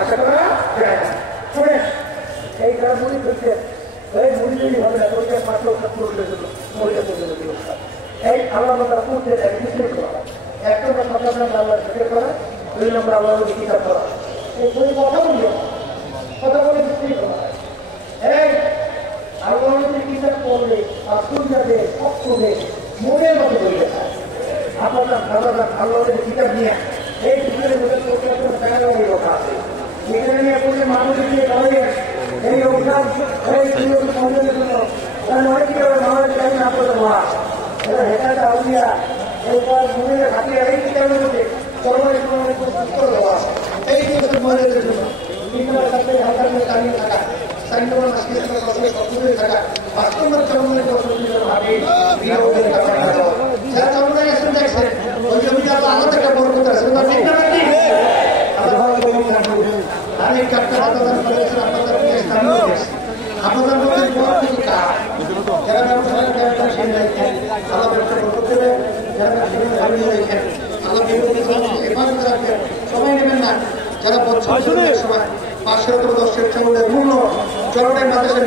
আশা করা যায় না। শোনেন, এই যারা মুড়ি ধরছে এই মুড়ি যদি হবে না তোকে মাত্র মরিয়া পর্যন্ত ব্যবস্থা এই আল্লাহ তারা করতে বিক্রি করা, 1 নম্বর সন্তান আল্লাহ বিক্রি করা, 2 নম্বর আল্লাহ কিতাব করা, এই দুই কথা বললো কথা বলে বিক্রি করা। এই আল্লাহ কিতাব করলে আর সুন্দরে পক্ষে মনের মতো বলে যায় আপনার আল্লাহের কিতাব নিয়ে এই কিতাবের মধ্যে কথা আছে এখানে নিয়ে বললে মানুষ দিয়ে বলে এই অভিযান এই সমাজের জন্য অনেক কিভাবে মানুষ চাই না করতে বলা এটা হেঁটাটা আউলিয়া এইবার মনের হাতিয়ে এই কিতাবের মধ্যে কর্মের দেওয়া এই কিতাবের মনের জন্য বিভিন্ন সাথে হাজার দাঁড়িয়ে থাকা সাইন্ডমান আসলে কখনোই থাকা বাস্তবের চরমের ভাবে যারা চরমে গেছেন দেখছেন ওই জমিটা তো আলাদা একটা বড় কথা আছে আপনাদের মধ্যে যারা সবাই নেবেন না যারা বছর সময় 500 দর্শক মূল্য চরমের মাদ্রাসা